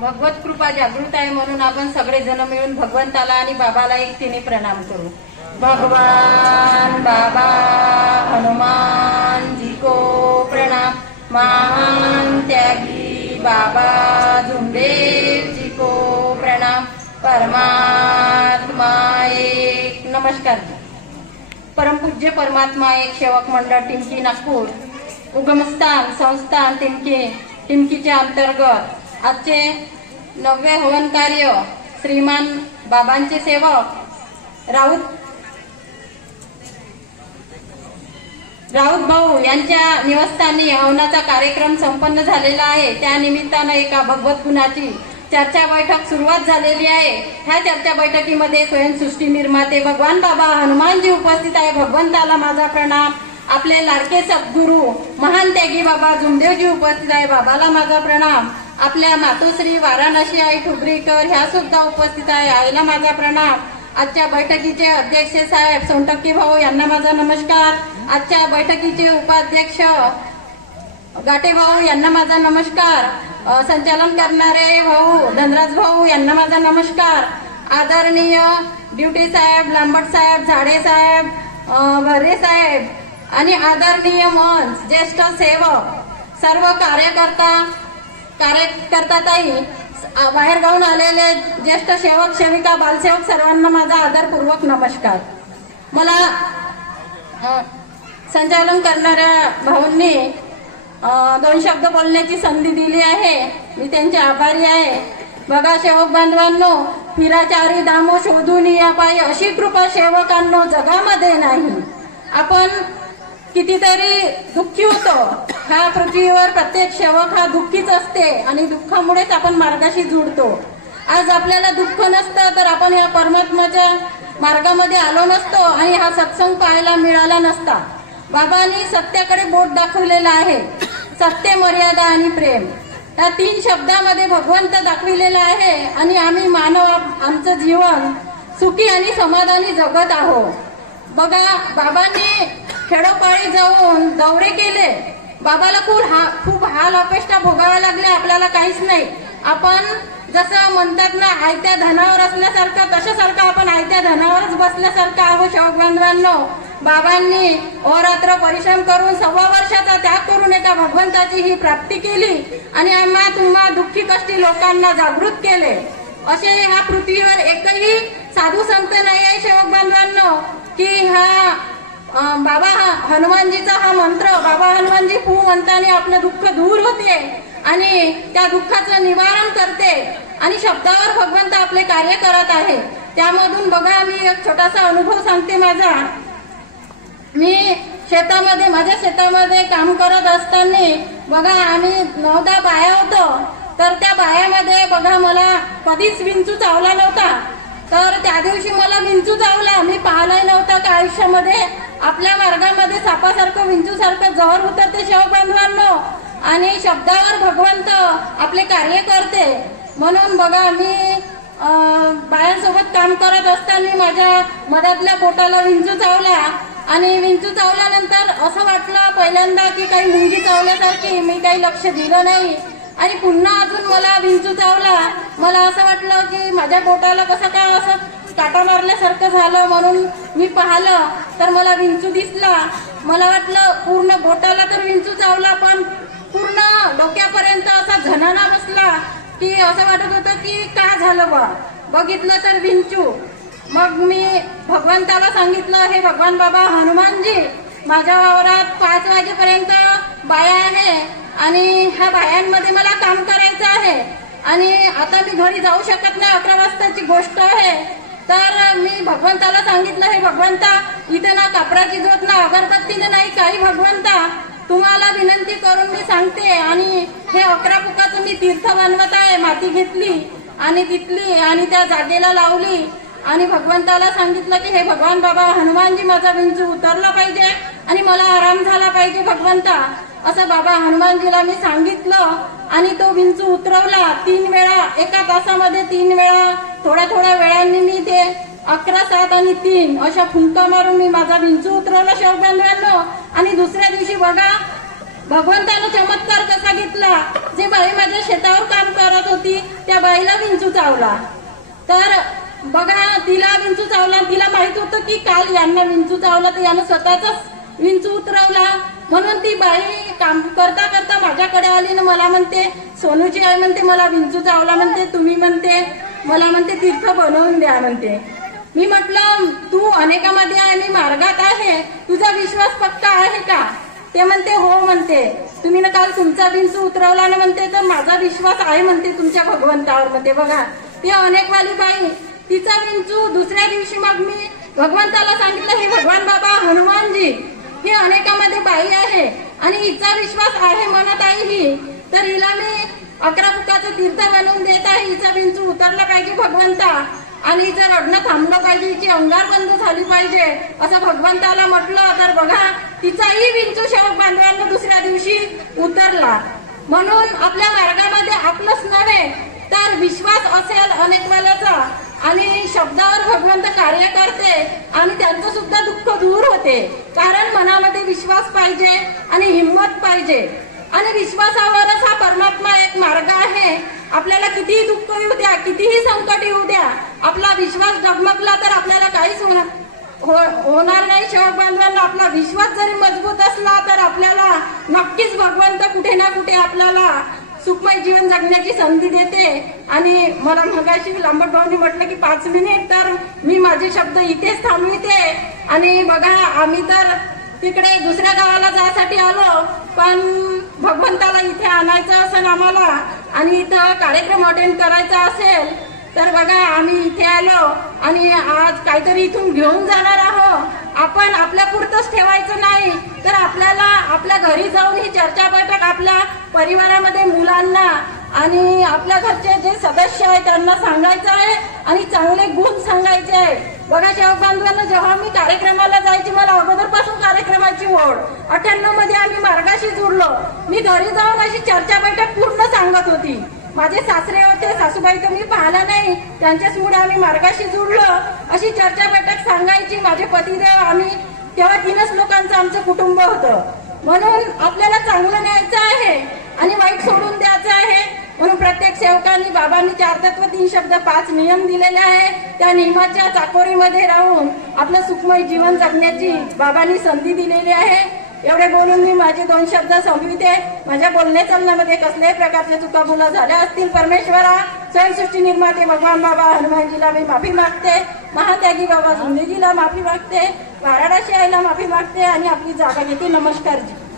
भगवत कृपा जागृत आहे म्हणून आपण सगळेजण मिळून भगवंताला आणि बाबाला एकटीने प्रणाम करू. भगवान बाबा हनुमान जी को प्रणाम. महान त्यागी बाबा झुंबेर जी को प्रणाम. परमात्मा एक. नमस्कार. परमपूज्य परमात्मा एक सेवक मंडळ टिमकी नागपूर. उगमस्थान संस्थान टिमकी टिमकीच्या अंतर्गत. आजचे नववे हवन कार्य श्रीमान बाबांचे सेवक राऊत राऊत भाऊ यांच्या निवासस्थानी हवनाचा कार्यक्रम संपन्न झालेला आहे. त्या निमित्तानं एका भगवत गुणाची चर्चा बैठक सुरुवात झालेली आहे. ह्या चर्चा बैठकीमध्ये स्वयंसृष्टी निर्माते भगवान बाबा हनुमानजी उपस्थित आहे. भगवंताला माझा प्रणाम. आपले लाडके सद्गुरू महान त्यागी बाबा जुमदेवजी उपस्थित आहे. बाबाला माझा प्रणाम. आपल्या मातोश्री वाराणसी आई ठुबरीकर ह्या सुद्धा उपस्थित आहे. आईला माझा प्रणाम. आजच्या बैठकीचे अध्यक्ष साहेब सोनटक्की भाऊ यांना माझा नमस्कार. आजच्या बैठकीचे उपाध्यक्ष गाटे भाऊ यांना माझा नमस्कार. संचालन करणारे भाऊ धनराज भाऊ यांना माझा नमस्कार. आदरणीय ड्युटी साहेब लांबट साहेब झाडे साहेब भरे साहेब आणि आदरणीय मंच ज्येष्ठ सेवक सर्व कार्यकर्ता कार्यकर्ताताई बाहेरगावून बाहेर गाऊन आलेले ज्येष्ठ सेवक सेविका बालसेवक सर्वांना माझा आदरपूर्वक नमस्कार. मला संचालन करणाऱ्या भाऊंनी दोन शब्द बोलण्याची संधी दिली आहे. मी त्यांचे आभारी आहे. बघा सेवक बांधवांनो फिराचारी दामो शोधून या पायी अशी कृपा सेवकांनो जगामध्ये नाही. आपण कितीतरी दुःखी होतो. ह्या पृथ्वीवर प्रत्येक सेवक हा दुःखीच असते आणि दुःखामुळेच आपण मार्गाशी जुडतो आज आपल्याला दुःख नसतं तर आपण ह्या परमात्माच्या मार्गामध्ये आलो नसतो आणि हा सत्संग पाहायला मिळाला नसता. बाबांनी सत्याकडे बोट दाखवलेलं आहे. सत्य मर्यादा आणि प्रेम. या तीन शब्दामध्ये भगवंत दाखविलेला आहे आणि आम्ही मानव आमचं जीवन सुखी आणि समाधानी जगत आहोत. बघा बाबांनी खेडोपाळी जाऊन दौरे केले. बाबाला खूप हा खूप हाल अपेष्टा भोगाव्या लागल्या. आपल्याला काहीच नाही. आपण जसं म्हणतात ना आयत्या धनावर असण्यासारखं तशासारखं आपण आयत्या धनावरच बसण्यासारखं आहोत शेवक बांधवांनो. बाबांनी अहोरात्र परिश्रम करून सव्वा वर्षाचा त्याग करून एका भगवंताची ही प्राप्ती केली आणि आम्हा तुम्हा दुःखी कष्टी लोकांना जागृत केले. असे ह्या पृथ्वीवर एकही साधू संत नाही आहे शेवक बांधवांनो की हा बाबा हा- हनुमानजीचा हा मंत्र बाबा हनुमानजी फू म्हणताने आपलं दुःख दूर होते आणि त्या दुःखाचं निवारण करते आणि शब्दावर भगवंत आपले कार्य करत आहे. त्यामधून बघा मी एक छोटासा अनुभव सांगते माझा. मी शेतामध्ये माझ्या शेतामध्ये काम करत असताना बघा आम्ही नवदा बाया होतो. तर त्या बायामध्ये बघा मला कधीच विंचू चावला नव्हता. तर त्या दिवशी मला विंचू चावला. मी पाहिलाही नव्हता का आयुष्यामध्ये. आपल्या मार्गामध्ये सापासारखं विंचूसारखं जहर उतरते शव बांधवांनो. आणि शब्दावर भगवंत आपले कार्य करते. म्हणून बघा मी बायांसोबत काम करत असताना माझ्या मधातल्या पोटाला विंचू चावला. आणि विंचू चावल्यानंतर असं वाटलं पहिल्यांदा की काही मुंगी चावल्यासारखी मी काही लक्ष दिलं नाही. आणि पुन्हा अजून मला विंचू चावला. मला असं वाटलं की माझ्या पोटाला कसं काय असं काटा मारल्यासारखं झालं म्हणून मी पाहिलं तर मला विंचू दिसला. मला वाटलं पूर्ण बोटाला तर विंचू चावला पण पूर्ण डोक्यापर्यंत असा झनाना बसला की असं वाटत होतं की का झालं बा? बघितलं तर विंचू. मग मी भगवंताला सांगितलं हे भगवान बाबा हनुमानजी माझ्या वावरात पाच वाजेपर्यंत बाया आहे आणि ह्या बायांमध्ये मला काम करायचं आहे आणि आता मी घरी जाऊ शकत नाही अकरा वाजताची गोष्ट आहे. तर मी भगवंताला सांगितलं हे भगवंता इथे ना कापडाची जोत ना अगरबत्तीने नाही काही भगवंता तुम्हाला विनंती करून मी सांगते. आणि हे अकरा पुकाचं मी तीर्थ बनवत आहे माती घेतली आणि तिथली आणि त्या जागेला लावली. आणि भगवंताला सांगितलं की हे भगवान बाबा हनुमानजी माझा विंचू उतरला पाहिजे आणि मला आराम झाला पाहिजे भगवंता. असं बाबा हनुमानजीला मी सांगितलं आणि तो विंचू उतरवला. तीन वेळा एका तासामध्ये तीन वेळा थोड्या थोड्या वेळांनी मी ते अकरा सात आणि तीन अशा फुंका मारून मी माझा विंचू उतरवला शेव बांधवांनो. आणि दुसऱ्या दिवशी बघा भगवंतानं चमत्कार कसा घेतला. जे बाई माझ्या शेतावर काम करत होती त्या बाईला विंचू चावला. तर बघा तिला विंचू चावला. तिला माहीत होतं की काल यांना विंचू चावला तर यानं स्वतःच विंचू उतरवला. म्हणून ती बाई काम करता करता माझ्याकडे आली ना मला म्हणते सोनूची आई म्हणते मला विंचू चावला म्हणते तुम्ही म्हणते. मला म्हणते तीर्थ बनवून द्या म्हणते. मी म्हटलं तू अनेकामध्ये आहे मी मार्गात आहे. तुझा विश्वास पक्का आहे का? ते म्हणते हो म्हणते. तुम्ही ना काल तुमचा विंचू उतरवला ना म्हणते तर माझा विश्वास आहे म्हणते तुमच्या भगवंतावर. म्हणते बघा ती अनेकवाली बाई तिचा विंचू दुसऱ्या दिवशी मग मी भगवंताला सांगितलं हे भगवान बाबा हनुमानजी ही अनेकामध्ये बाई आहे आणि हिचा विश्वास आहे म्हणत आहे ही. तर हिला मी अकरा बुकाचं तीर्थ बनवून देत आहे. हिचा विंचू उतरला पाहिजे भगवंता. आणि हिचं रडणं थांबलं पाहिजे. हिची अंगार बंद झाली पाहिजे. असं भगवंताला म्हटलं तर बघा तिचाही विंचू शेवक बांधवांना दुसऱ्या दिवशी उतरला. म्हणून आपल्या मार्गामध्ये आपलंच नव्हे तर विश्वास असेल अनेक वेळाचा आणि शब्दावर भगवंत कार्य करते आणि त्यांचं सुद्धा दुःख दूर होते. कारण मनामध्ये विश्वास पाहिजे आणि हिंमत पाहिजे. आणि विश्वासावरच परमात्मा एक मार्ग आहे. आपल्याला कितीही दुःख येऊ द्या कितीही संकट येऊ द्या आपला विश्वास डगमगला तर आपल्याला काहीच होणार हो- होणार नाही. शेवट बांधवांना आपला विश्वास जरी मजबूत असला तर आपल्याला नक्कीच भगवंत कुठे ना कुठे आपल्याला सुखमय जीवन जगण्याची संधी देते. आणि मला मगाशी लांबट भाऊनी म्हटलं की पाच मिनिट तर मी माझे शब्द इथेच थांबविते. आणि बघा आम्ही तर तिकडे दुसऱ्या गावाला जायसाठी आलो पण भगवंताला इथे आणायचं असेल आम्हाला आणि इथं कार्यक्रम अटेंड करायचा असेल तर बघा आम्ही इथे आलो आणि आज काहीतरी इथून घेऊन जाणार आहोत. आपण आपल्या पुरतच ठेवायचं नाही तर आपल्याला आपल्या घरी जाऊन ही चर्चा बैठक आपल्या परिवारामध्ये मुलांना आणि आपल्या घरचे जे सदस्य आहेत त्यांना सांगायचं आहे आणि चांगले गुण सांगायचे आहे बघा शेवक बांधवांना जेव्हा मी कार्यक्रमाला जायची मला अगोदरपासून कार्यक्रमाची ओढ. अठ्ठ्याण्णवमध्ये आम्ही मार्गाशी जुडलो मी घरी जाऊन अशी चर्चा बैठक पूर्ण सांगत होती. माझे सासरे होते सासूबाई तर मी पाहिला नाही. त्यांच्याच मुळे आम्ही मार्गाशी जुडलो अशी चर्चा बैठक सांगायची माझे पतिदेव आम्ही. तेव्हा तीनच लोकांचं आमचं कुटुंब होतं. म्हणून आपल्याला चांगलं न्यायचं आहे आणि वाईट सोडून द्यायचं आहे म्हणून प्रत्येक बाबांनी चार तत्व तीन शब्द पाच नियम दिलेले आहे. त्या नियमाच्या चाकोरीमध्ये राहून आपलं सुखमय जीवन जगण्याची बाबांनी संधी दिलेली आहे. एवढे बोलून मी माझे दोन शब्द संपविते माझ्या बोलणे चालण्यामध्ये कसल्याही प्रकारच्या चुका मुला झाल्या असतील परमेश्वरा. स्वयंसृष्टी निर्माते भगवान बाबा हनुमानजीला मी माफी मागते. महात्यागी बाबा झुंदेजीला माफी मागते. वाराडाशी आईला माफी मागते आणि आपली जागा घेते. नमस्कार जी.